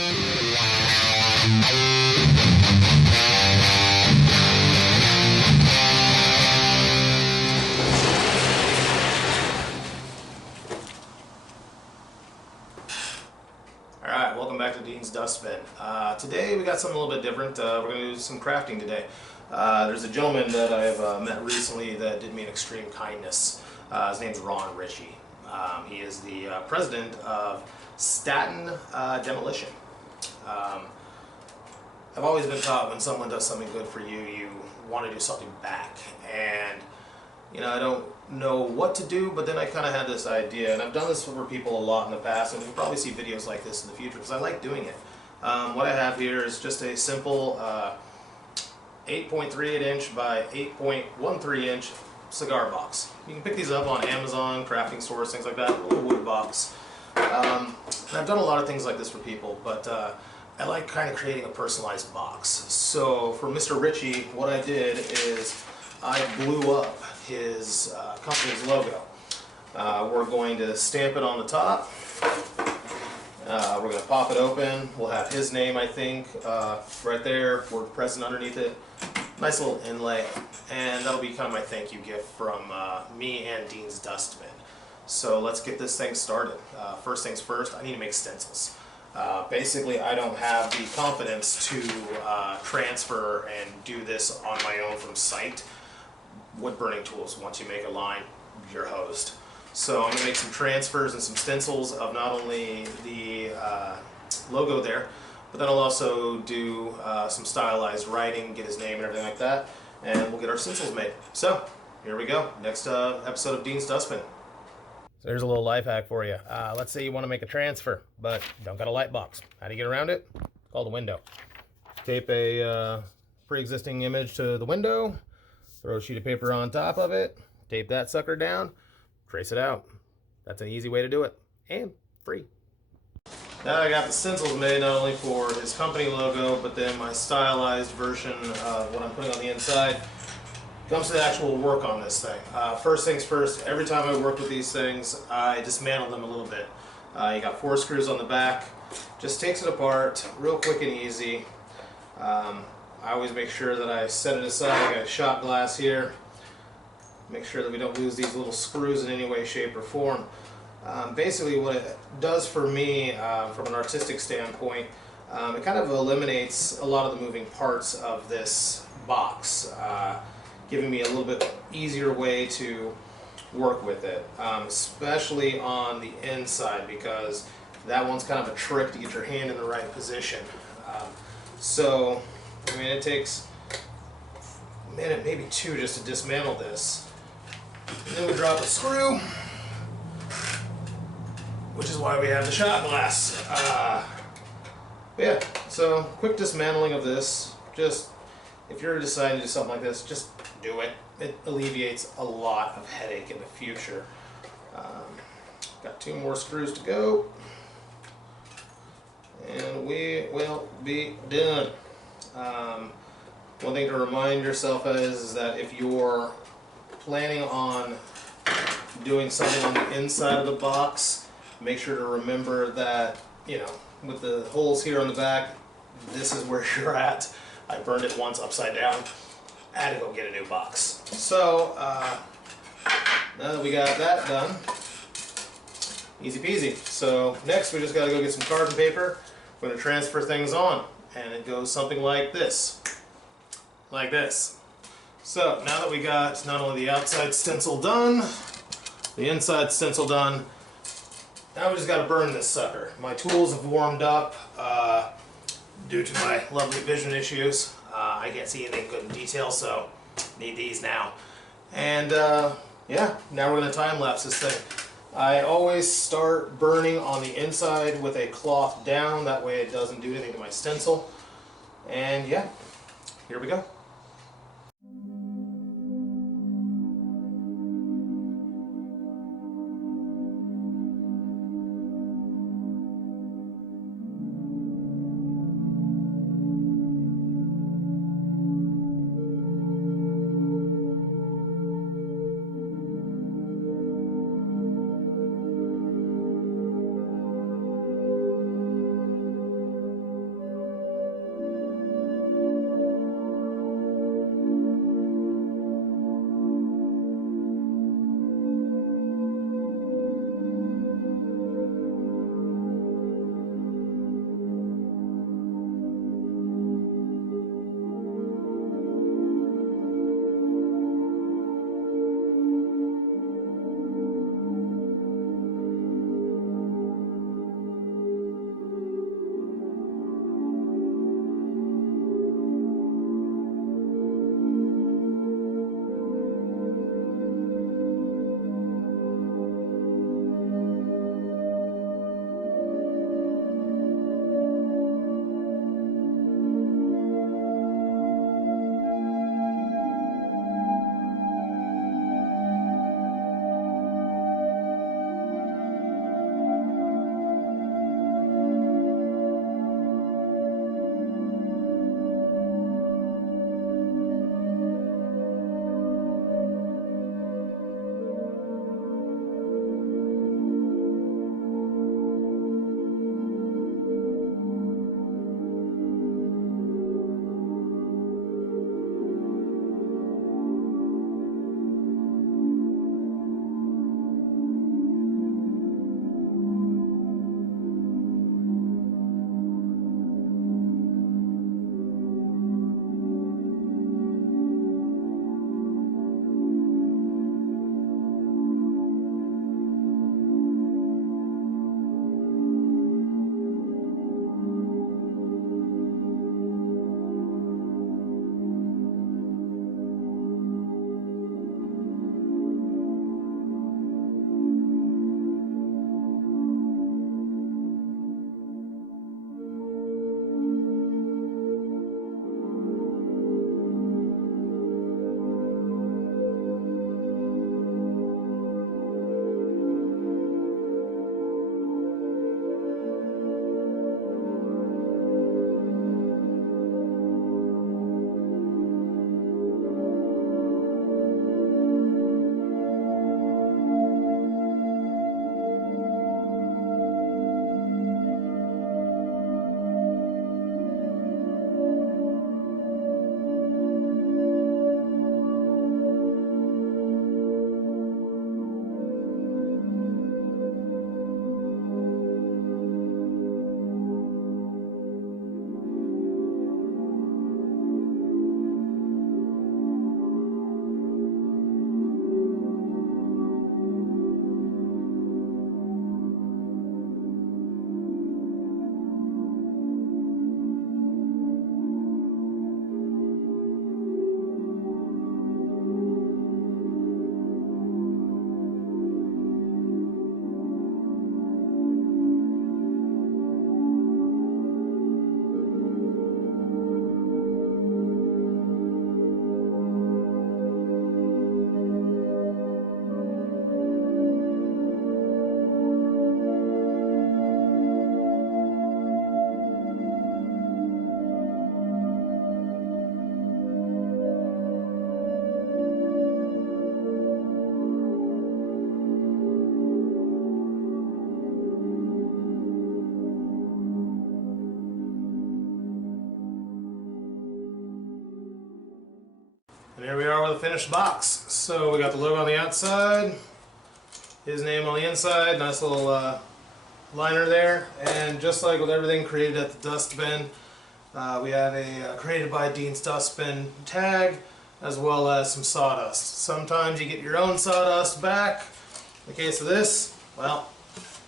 Alright, welcome back to Dean's Dustbin. Today we got something a little bit different. We're going to do some crafting today. There's a gentleman that I've met recently that did me an extreme kindness. His name's Ron Ritchie. He is the president of Staten Demolition. I've always been taught when someone does something good for you, you want to do something back. And you know, I don't know what to do, but then I kind of had this idea, and I've done this for people a lot in the past, and you'll probably see videos like this in the future because I like doing it. What I have here is just a simple 8.38 inch by 8.13 inch cigar box. You can pick these up on Amazon, crafting stores, things like that, a little wood box. And I've done a lot of things like this for people, but I like kind of creating a personalized box. So for Mr. Ritchie, what I did is I blew up his company's logo. We're going to stamp it on the top. We're going to pop it open. We'll have his name, I think, right there. We're present underneath it. Nice little inlay. And that'll be kind of my thank you gift from me and Dean's Dustbin. So let's get this thing started. First things first, I need to make stencils. Basically, I don't have the confidence to transfer and do this on my own from site. Wood burning tools, once you make a line, you're hosed. So I'm going to make some transfers and some stencils of not only the logo there, but then I'll also do some stylized writing, get his name and everything like that, and we'll get our stencils made. So here we go, next episode of Dean's Dustbin. So there's a little life hack for you. Let's say you want to make a transfer, but don't got a light box. How do you get around it? It's called a window. Tape a pre-existing image to the window, throw a sheet of paper on top of it, tape that sucker down, trace it out. That's an easy way to do it, and free. Now I got the stencils made not only for his company logo, but then my stylized version of what I'm putting on the inside. Comes to the actual work on this thing. First things first, every time I work with these things, I dismantle them a little bit. You got 4 screws on the back, just takes it apart real quick and easy. I always make sure that I set it aside. I got a shot glass here. Make sure that we don't lose these little screws in any way, shape, or form. Basically what it does for me, from an artistic standpoint, it kind of eliminates a lot of the moving parts of this box, giving me a little bit easier way to work with it, especially on the inside, because that one's kind of a trick to get your hand in the right position. So I mean, it takes a minute, maybe 2, just to dismantle this. And then we drop a screw, which is why we have the shot glass. Yeah, so quick dismantling of this. Just, if you're deciding to do something like this, just do it. It alleviates a lot of headache in the future. Got 2 more screws to go, and we will be done. One thing to remind yourself is that if you're planning on doing something on the inside of the box, make sure to remember that, you know, with the holes here on the back, this is where you're at. I burned it once upside down. I had to go get a new box. So now that we got that done, easy peasy. So next we just got to go get some carbon paper. We're going to transfer things on, and it goes something like this. Like this. So now that we got not only the outside stencil done, the inside stencil done, now we just got to burn this sucker. My tools have warmed up due to my lovely vision issues. I can't see anything good in detail, so need these now. And yeah, now we're going to time lapse this thing. I always start burning on the inside with a cloth down, that way it doesn't do anything to my stencil. And yeah, here we go. And here we are with a finished box. So we got the logo on the outside, his name on the inside, nice little liner there, and just like with everything created at the dustbin, we have a created by Dean's Dustbin tag, as well as some sawdust. Sometimes you get your own sawdust back. In the case of this, well,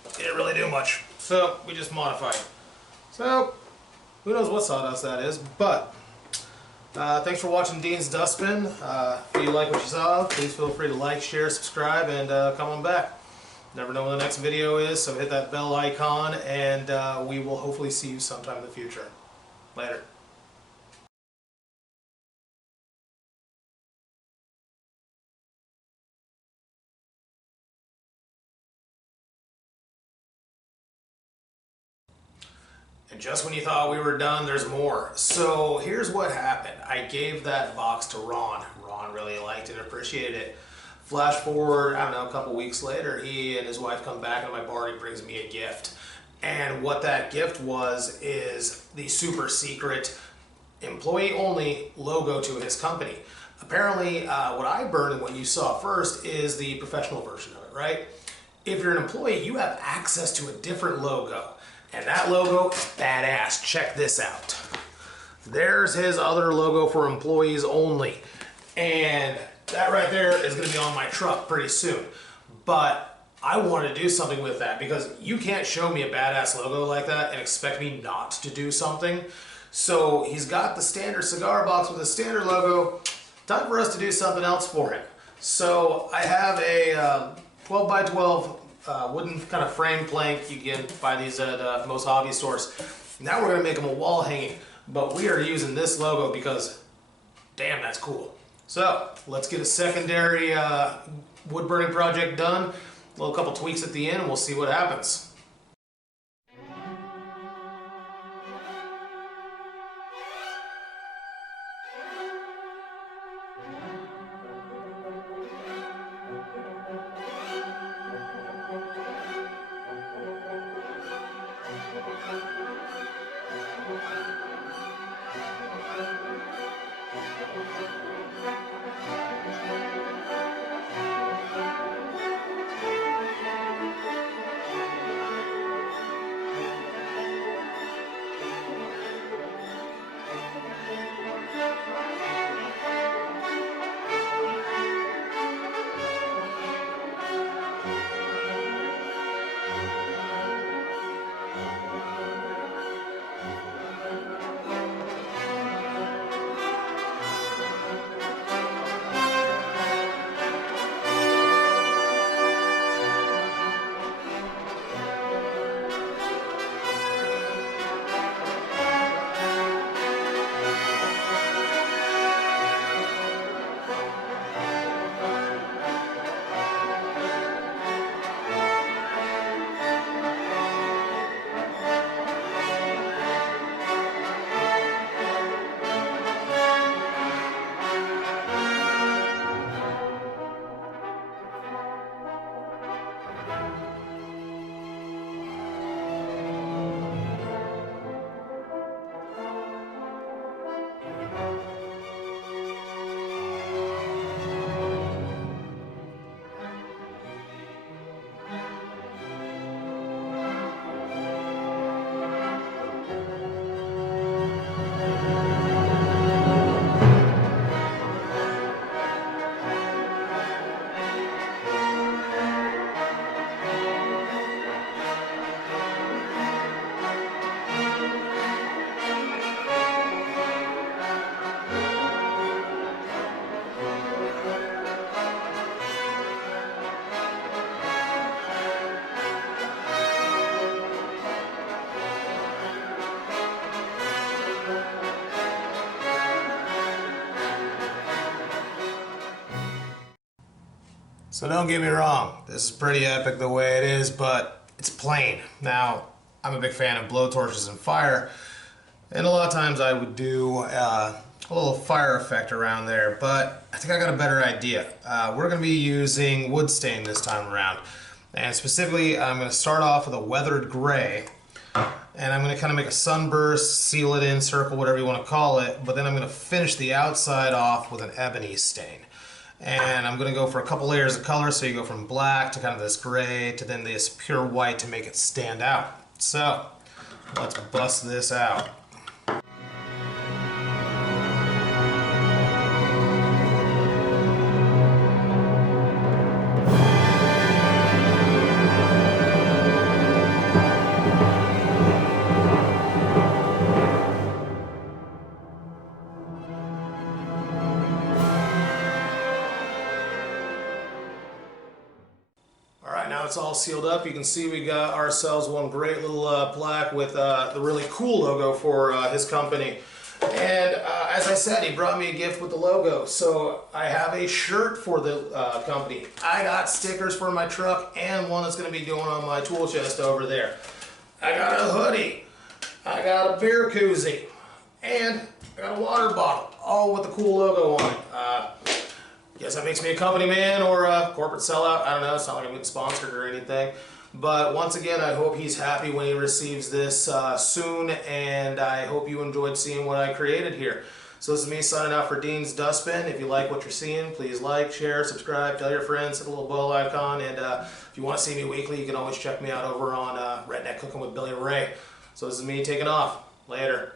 it didn't really do much, so we just modified it. So who knows what sawdust that is, but thanks for watching Dean's Dustbin. If you like what you saw, please feel free to like, share, subscribe, and come on back. Never know when the next video is, so hit that bell icon, and we will hopefully see you sometime in the future. Later. And just when you thought we were done, there's more. So here's what happened. I gave that box to Ron. Ron really liked it and appreciated it. Flash forward, I don't know, a couple weeks later, he and his wife come back into my bar and he brings me a gift. And what that gift was is the super secret, employee only logo to his company. Apparently, what I burned and what you saw first is the professional version of it, right? If you're an employee, you have access to a different logo. And that logo is badass. Check this out. There's his other logo for employees only. And that right there is going to be on my truck pretty soon. But I wanted to do something with that because you can't show me a badass logo like that and expect me not to do something. So he's got the standard cigar box with a standard logo. Time for us to do something else for him. So I have a 12 by 12 wooden kind of frame plank. You can buy these at most hobby stores. Now we're going to make them a wall hanging, but we are using this logo because damn, that's cool. So let's get a secondary wood burning project done. A little couple tweaks at the end and we'll see what happens. So don't get me wrong, this is pretty epic the way it is, but it's plain. Now, I'm a big fan of blowtorches and fire, and a lot of times I would do a little fire effect around there, but I think I got a better idea. We're going to be using wood stain this time around, and specifically I'm going to start off with a weathered gray. And I'm going to kind of make a sunburst, seal it in, circle, whatever you want to call it, but then I'm going to finish the outside off with an ebony stain. And I'm going to go for a couple layers of color, so you go from black to kind of this gray to then this pure white to make it stand out. So let's bust this out. Now it's all sealed up. You can see we got ourselves one great little plaque with the really cool logo for his company. And as I said, he brought me a gift with the logo. So I have a shirt for the company. I got stickers for my truck and one that's going to be going on my tool chest over there. I got a hoodie. I got a beer koozie. And I got a water bottle, all with the cool logo on it. Guess that makes me a company man or a corporate sellout. I don't know. It's not like I'm getting sponsored or anything. But once again, I hope he's happy when he receives this soon, and I hope you enjoyed seeing what I created here. So this is me signing out for Dean's Dustbin. If you like what you're seeing, please like, share, subscribe, tell your friends, hit the little bell icon, and if you want to see me weekly, you can always check me out over on Redneck Cooking with Billy Ray. So this is me taking off. Later.